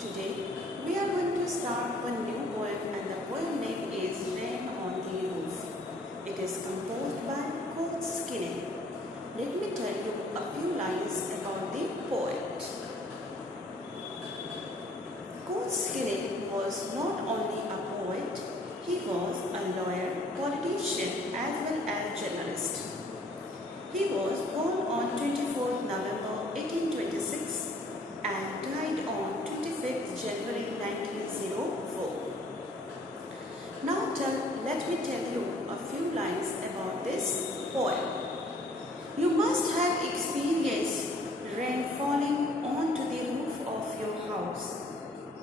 Today we are going to start a new poem and the poem name is Rain on the Roof. It is composed by Coach Skinner. Let me tell you a few lines about the poet. Coach Skinner was not only a poet, he was a lawyer, politician as well as journalist. He was born on 24th November 1826 and died on 25th January 1904. Now let me tell you a few lines about this poem. You must have experienced rain falling onto the roof of your house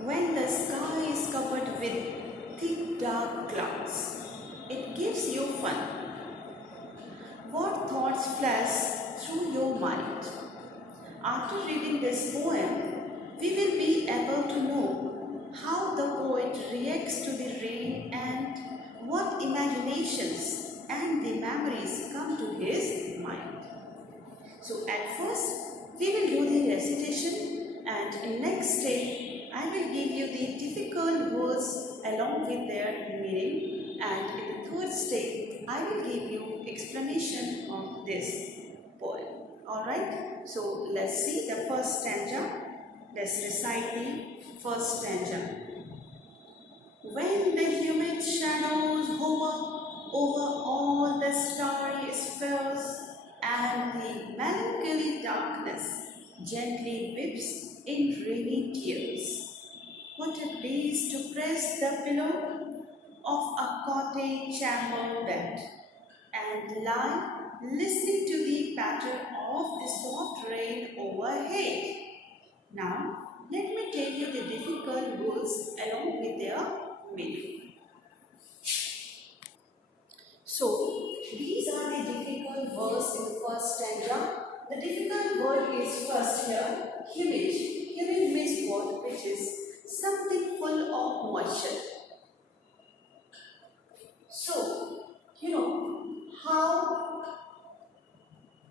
when the sky is covered with thick dark clouds. It gives you fun. What thoughts flash through your mind? After reading this poem, we will be able to know how the poet reacts to the rain and what imaginations and the memories come to his mind. So at first, we will do the recitation and in next step, I will give you the difficult words along with their meaning, and in the third step, I will give you explanation of this poem. Alright, so let's see the first stanza. Let's recite the first stanza. When the humid shadows hover over all the starry spheres and the melancholy darkness gently weeps in rainy tears. What a place to press the pillow of a cottage chamber bed and lie listening to the patter of the soft rain overhead. Now, let me tell you the difficult words along with their meaning. So, these are the difficult words in the first stanza. The difficult word is first here, humid. Humid means what? Which is something full of moisture. So, you know how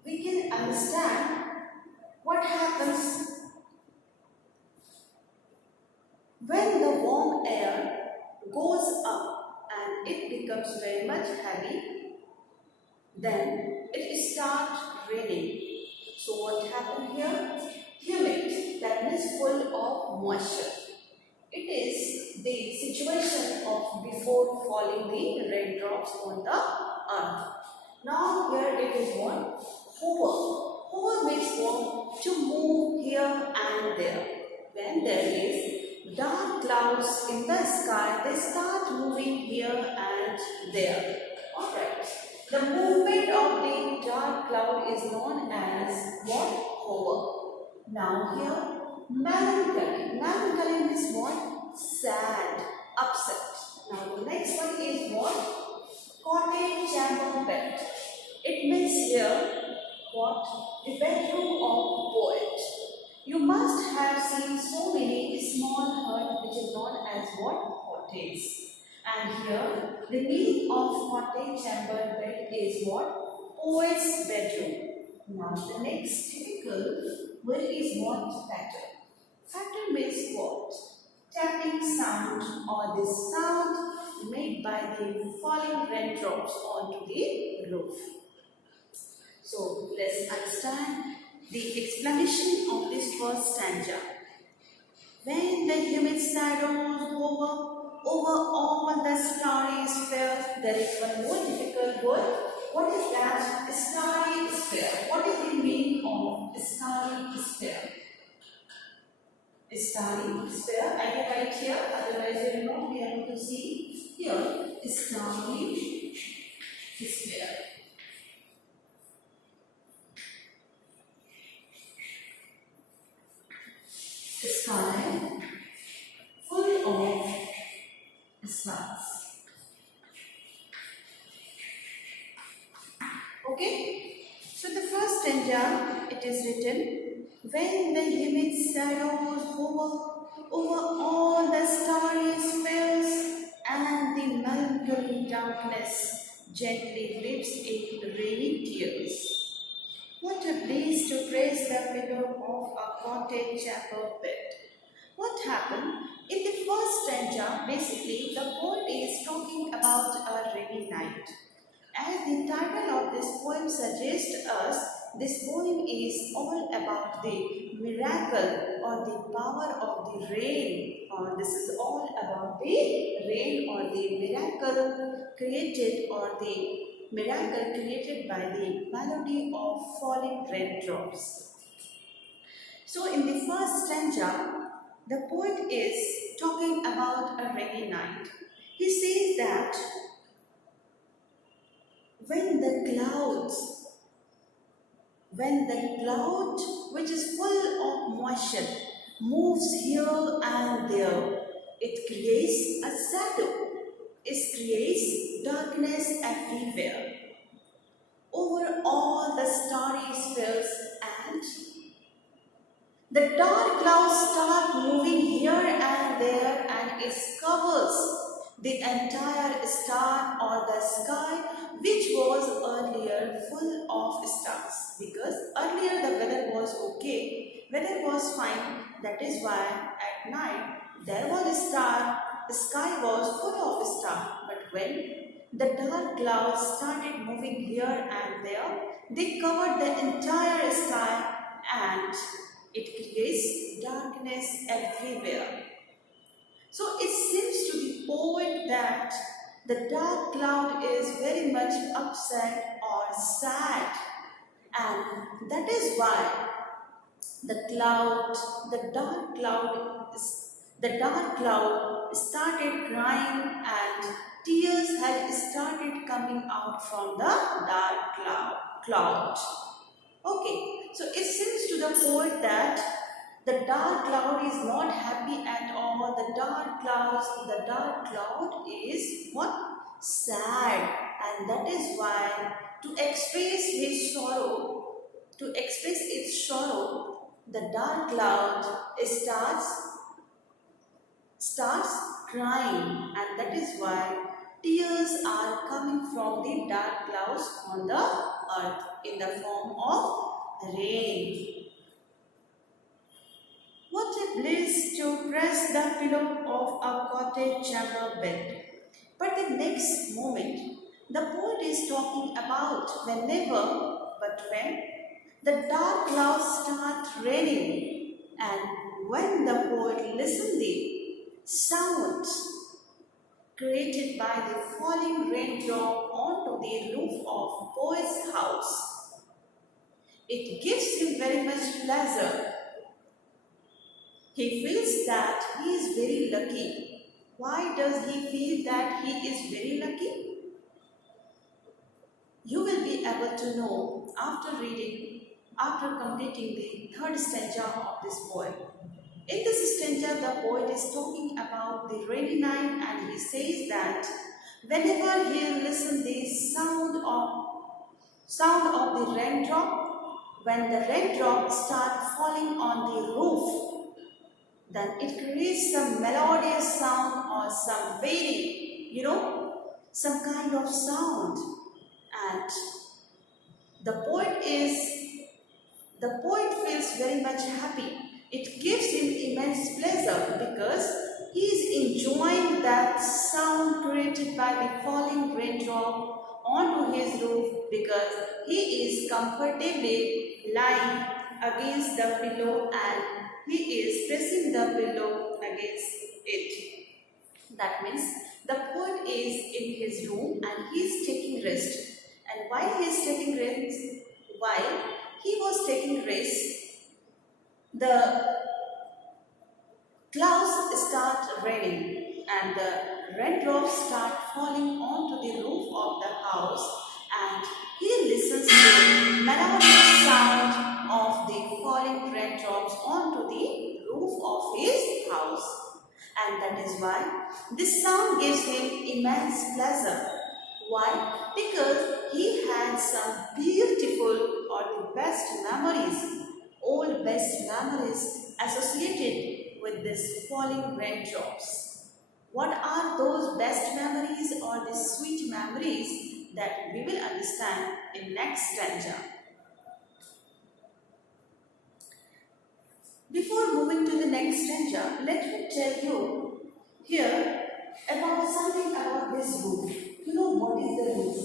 we can understand what happens when the warm air goes up and it becomes very much heavy, then it starts raining. So what happened here? Humid, that means full of moisture. It is the situation of before falling the raindrops on the earth. Now here it is what? Hover. Hover means what? To move here and there. When there is dark clouds in the sky, they start moving here and there. Alright. The movement of the dark cloud is known as what? Hover. Now here, melancholy. Melancholy means what? Sad, upset. Now the next one is what? Cottage chamber bed. It means here what? The bedroom of poet. You must have seen so many small hut which is known as what? Cottage. And here the meaning of cottage chamber bed is what? Poet's bedroom. Now the next difficult word is what? Patter. Patter means what? Tapping sound or the sound made by the falling raindrops onto the roof. So let's understand the explanation of this first stanza. When the humid shadows over all the starry spheres, there is one more difficult word. What is that? Starry sphere. What is the meaning of starry sphere? Starry sphere. I can write here, otherwise you will not be able to see here. Starry sphere. Sky full of stars. Okay, so the first stanza, it is written, when the humid shadows hover over all the starry spheres and the melancholy darkness gently weeps in rainy tears. What a place to praise the pillow of a cottage chamber bed What happened? In the first stanza, basically, the poet is talking about a rainy night. As the title of this poem suggests us, this poem is all about the miracle or the power of the rain, or this is all about the rain or the miracle created or the miracle created by the melody of falling raindrops. So in the first stanza, the poet is talking about a rainy night. He says that when the clouds, when the cloud which is full of moisture moves here and there, it creates a shadow. It creates darkness everywhere. Over all the starry spheres, and the dark clouds start moving here and there, and it covers the entire star or the sky, which was earlier full of stars. Because earlier the weather was okay, weather was fine, that is why at night there was a star, the sky was full of stars. But when the dark clouds started moving here and there, they covered the entire sky and it creates darkness everywhere. So it seems to the poet that the dark cloud is very much upset or sad, and that is why the dark cloud started crying and tears had started coming out from the cloud. Okay, so it seems to the poet that the dark cloud is not happy at all. The dark cloud is what? Sad. And that is why to express its sorrow, the dark cloud starts crying. And that is why tears are coming from the dark clouds on the earth in the form of rain. What a bliss to press the pillow of a cottage chamber bed. But the next moment, the poet is talking about when the dark clouds start raining, and when the poet listens the sound created by the falling raindrop onto the roof of poet's house. It gives him very much pleasure. He feels that he is very lucky. Why does he feel that he is very lucky? You will be able to know after completing the third stanza of this poem. In this stanza, the poet is talking about the rainy night, and he says that whenever he listens the sound of the raindrop, when the raindrops start falling on the roof, then it creates some melodious sound or some very, some kind of sound. And the poet feels very much happy. It gives him immense pleasure because he is enjoying that sound created by the falling raindrop onto his roof, because he is comfortably lying against the pillow and he is pressing the pillow against it. That means the poet is in his room and he is taking rest. And while he is taking rest, while he was taking rest, the clouds start raining and the raindrops start falling onto the roof of the house, and he listens to the melodious sound of the falling raindrops onto the roof of his house. And that is why this sound gives him immense pleasure. Why? Because he had some beautiful or the best memories, old best memories associated with this falling raindrops. What are those best memories or the sweet memories that we will understand in next stanza. Before moving to the next stanza, let me tell you here about something about this roof. You know what is the roof?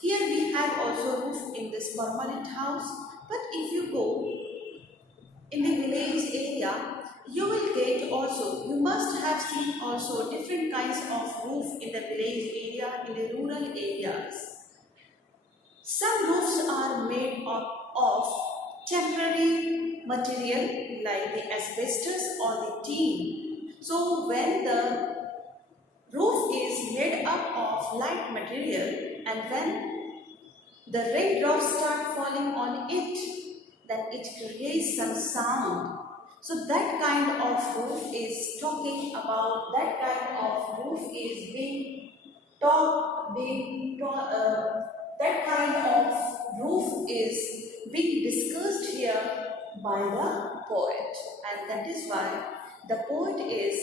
Here we have also roof in this permanent house, but if you go in the village area, you will get also, you must have seen also different kinds of roof in the village area, in the rural areas. Some roofs are made of temporary material like the asbestos or the tin. So when the roof is made up of light material and when the raindrops start falling on it, then it creates some sound. So that kind of roof is talking about, that kind of roof is that kind of roof is being discussed here by the poet, and that is why the poet is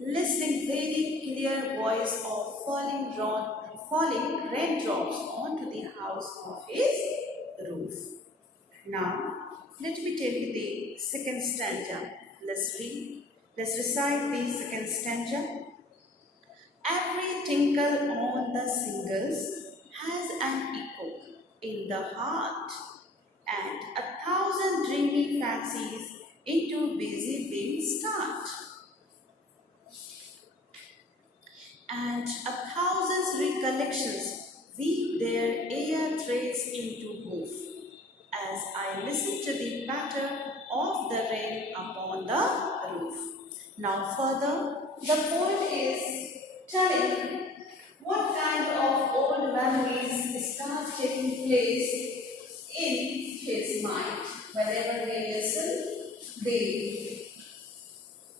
listening very clear voice of falling raindrops onto the house of his roof. Now, let me tell you the second stanza. Let's read. Let's recite the second stanza. Every tinkle on the shingles has an echo in the heart, and 1,000 dreamy fancies into busy being start, and 1,000 recollections weave their air threads into woof, as I listen to the patter of the rain upon the roof. Now further, the poet is telling what kind of old memories start taking place in his mind whenever they listen the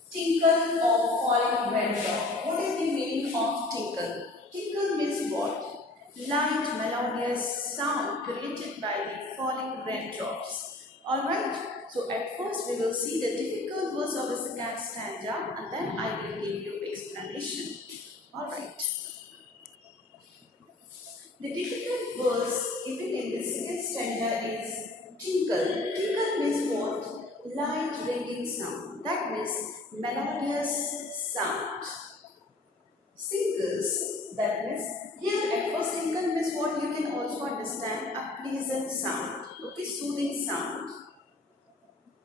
tinkle of falling raindrop. What is the meaning of tinkle? Tinkle means what? Light, melodious sound created by the falling raindrops. Alright, so at first we will see the difficult words of the second stanza and then I will give you explanation. Alright. The difficult words given in the second stanza is tinkle. Tinkle means what? Light ringing sound. That means melodious sound. Singles. That means here at first tinkle means what? You can also understand a pleasant sound. Okay, soothing sound.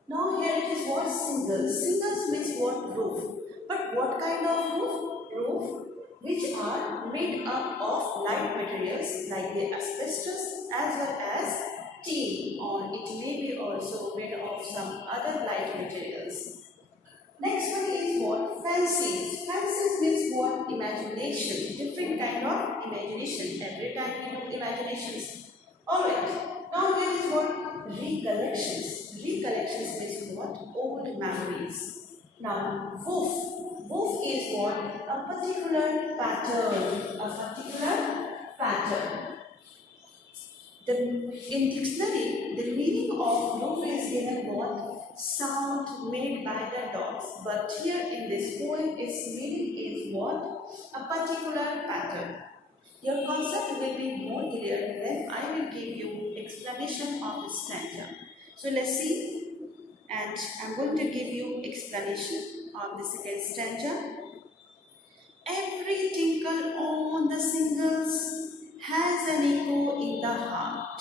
Now here it is what? Singles. Singles means what? Roof. But what kind of roof? Roof which are made up of light materials like the asbestos as well as tin, or it may be also made of some other light materials. Next one is what? Fancies. Fancies means what? Imagination. Different kind of imagination. Every time we do imaginations. Alright. Now here is what? Recollections. Recollections means what? Old memories. Now, woof. Woof is what? A particular pattern. A particular pattern. In dictionary, the meaning of woof is given what? Sound made by the dogs. But here in this poem, its meaning is what? A particular pattern. Your concept will be more clear when I will give you explanation of this stanza. So let's see. And I'm going to give you explanation of the second stanza. Every tinkle on the shingles has an echo in the heart,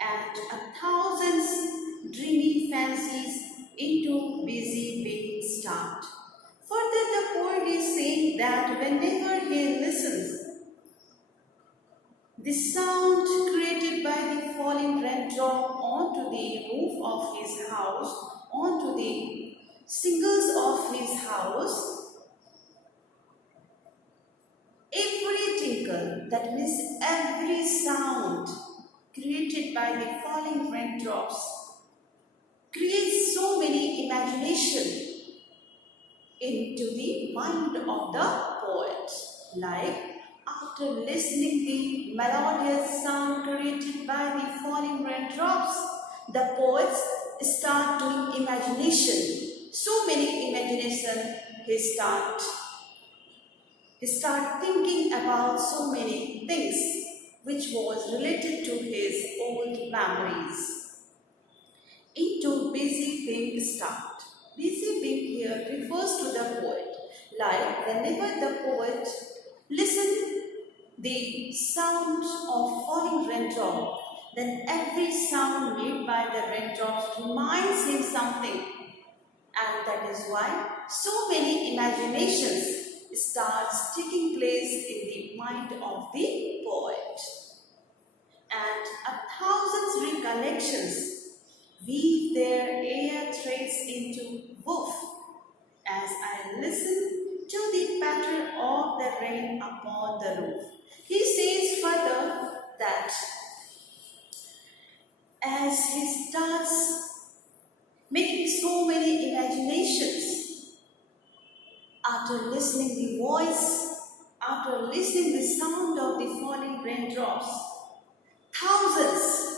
and 1,000 dreamy fancies into busy being start. Further, the poet is saying that whenever he listens, the sound created by the falling raindrop onto the roof of his house, onto the shingles of his house, every tinkle, that means every sound created by the falling raindrops, creates so many imagination into the mind of the poet. Like, after listening the melodious sound created by the falling raindrops, the poets start doing imagination. So many imagination he start thinking about so many things which was related to his old memories. Into busy being start. Like whenever the poet listens the sound of falling raindrop, then every sound made by the raindrops reminds him something. And that is why so many imaginations starts taking place in the mind of the poet. And thousands recollections weave their air threads into woof as I listen to the patter of the rain upon the roof. He says further that as he starts making so many imaginations, after listening the voice, after listening the sound of the falling raindrops, thousands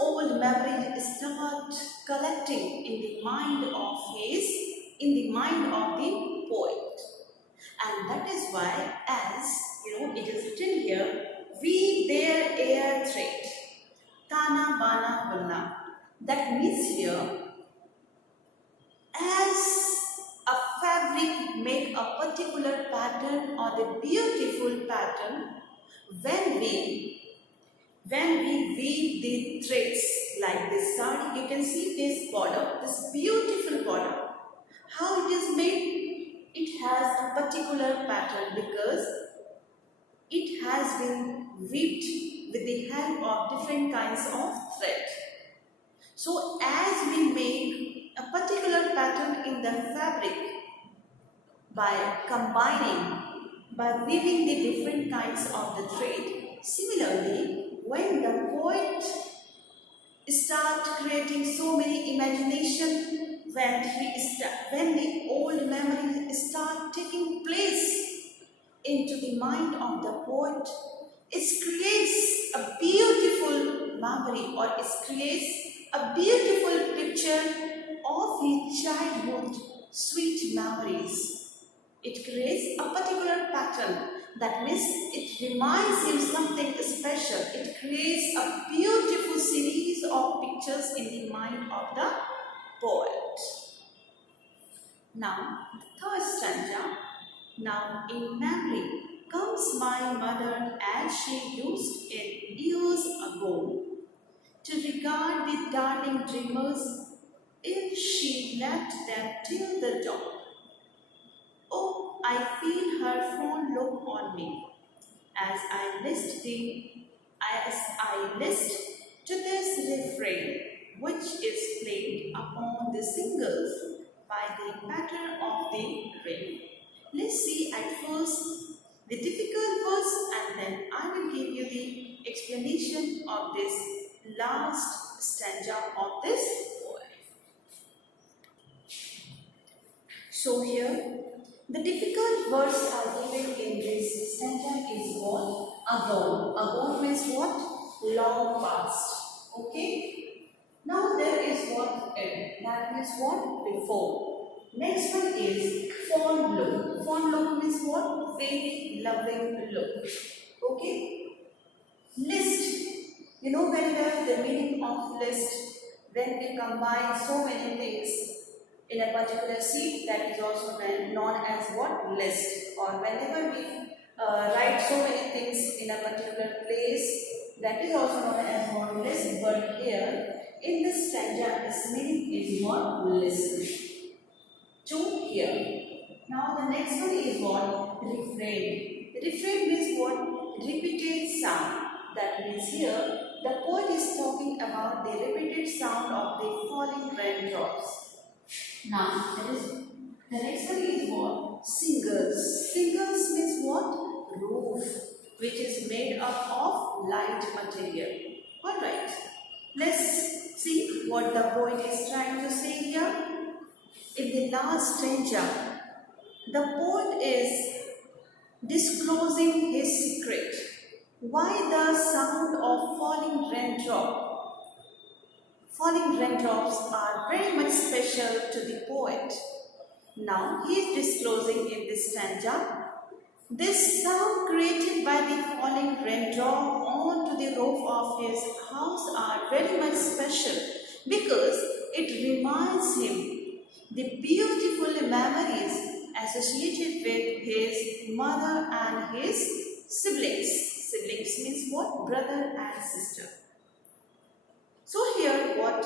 old memories start collecting in the mind of the poet. And that is why, as it is written here, weave their air thread. Tana Bana Bulla. That means here, as a fabric make a particular pattern or the beautiful pattern, when we weave the threads like this sari, you can see this border, this beautiful border. How it is made? It has a particular pattern because it has been weaved with the help of different kinds of thread. So as we make a particular pattern in the fabric by weaving the different kinds of the thread, similarly, when the poet starts creating so many imagination, when the old memories start taking place into the mind of the poet, it creates a beautiful memory, or it creates a beautiful picture of his childhood sweet memories. It creates a particular pattern. That means it reminds him something special. It creates a beautiful series of pictures in the mind of the poet. Now, the third stanza. Now, in memory comes my mother as she used in years ago to regard the darling dreamers if she left them till the dawn. Oh, I feel her fond look on me as I list to this refrain, which is played upon the singles by the patter of the rain. Let's see at first the difficult verse, and then I will give you the explanation of this last stanza of this poem. So here, the difficult words are given in this stanza is what? Agone. Agone means what? Long past. Okay? Now there is what? That means what? Before. Next one is fond look. Fond look means what? Very loving look. Okay? List. You know very well the meaning of list. When we combine so many things in a particular sheet, that is also known as what? List. Or whenever we write so many things in a particular place, that is also known as what? List. But here in this stanza, its meaning is what? List. To hear. Now the next one is what? Refrain. Refrain means what? Repeated sound. That means here the poet is talking about the repeated sound of the falling raindrops. Now, the next one is what? Singles. Singles means what? Roof, which is made up of light material. Alright, let's see what the poet is trying to say here. In the last stanza, the poet is disclosing his secret. Why the sound of falling raindrops are very much special to the poet. Now he is disclosing in this stanza, this sound created by the falling raindrop onto the roof of his house are very much special because it reminds him the beautiful memories associated with his mother and his siblings. Siblings means what? Brother and sister. So here what?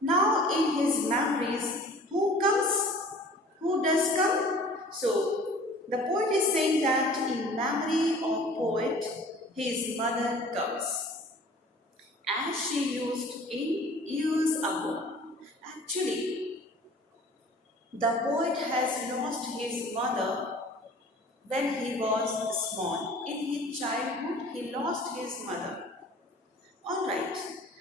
Now in his memories, who comes? Who does come? So the poet is saying that in memory of poet, his mother comes, as she used in years ago. Actually, the poet has lost his mother when he was small. In his childhood, he lost his mother. Alright,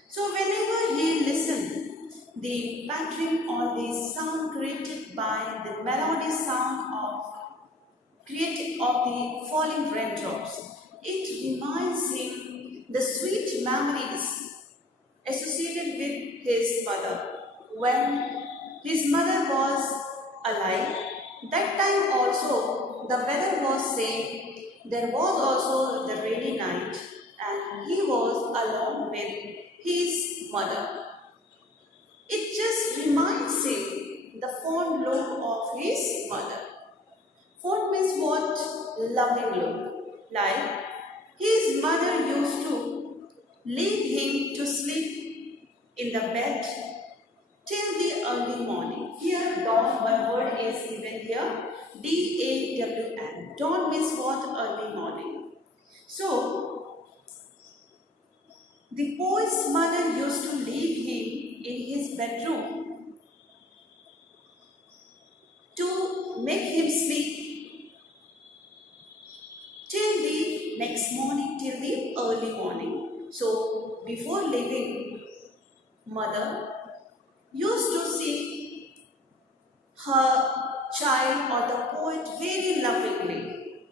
so whenever he listened, the pattern or the sound created by the melody sound of the falling raindrops, it reminds him the sweet memories associated with his mother when his mother was alive. That time also the weather was same. There was also the rainy night and he was alone with his mother. It just reminds him the fond look of his mother. Fond means what? Loving look. Like his mother used to leave him to sleep in the bed till the early morning. Here dawn, one word is given here, D-A-W-N. Dawn means what? Early morning. So, the poet's mother used to leave him in his bedroom to make him sleep till the next morning, till the early morning. So, before leaving, mother used to see her child or the poet very lovingly.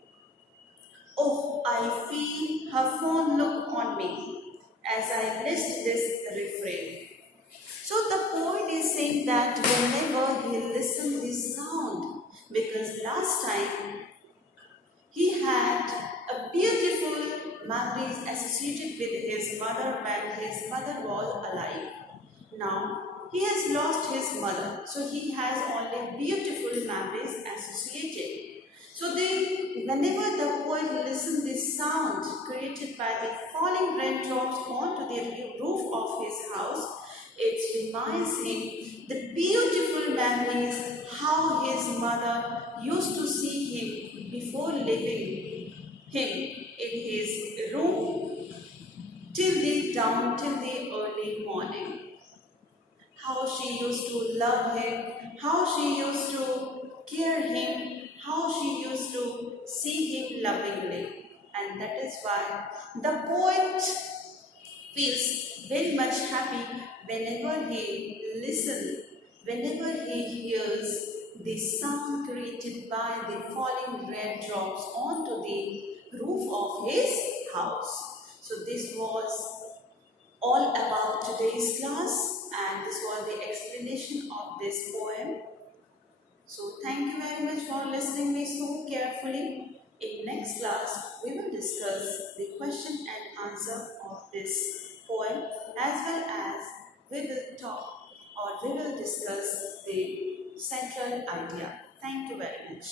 Oh, I feel her fond look on me as I list this refrain. So the poet is saying that whenever he listened this sound, because last time he had a beautiful memories associated with his mother when his mother was alive. Now he has lost his mother, so he has only beautiful memories associated. So whenever the poet listens this sound created by the falling raindrops onto the roof of his house, it reminds him the beautiful memories how his mother used to see him before leaving him in his room till the early morning. How she used to love him, how she used to care him, how she used to see him lovingly. And that is why the poet feels very much happy whenever he listens, whenever he hears the sound created by the falling raindrops onto the roof of his house. So this was all about today's class, and this was the explanation of this poem. So thank you very much for listening me so carefully. In next class, we will discuss the question and answer of this poem, as well as we will talk or we will discuss the central idea. Thank you very much.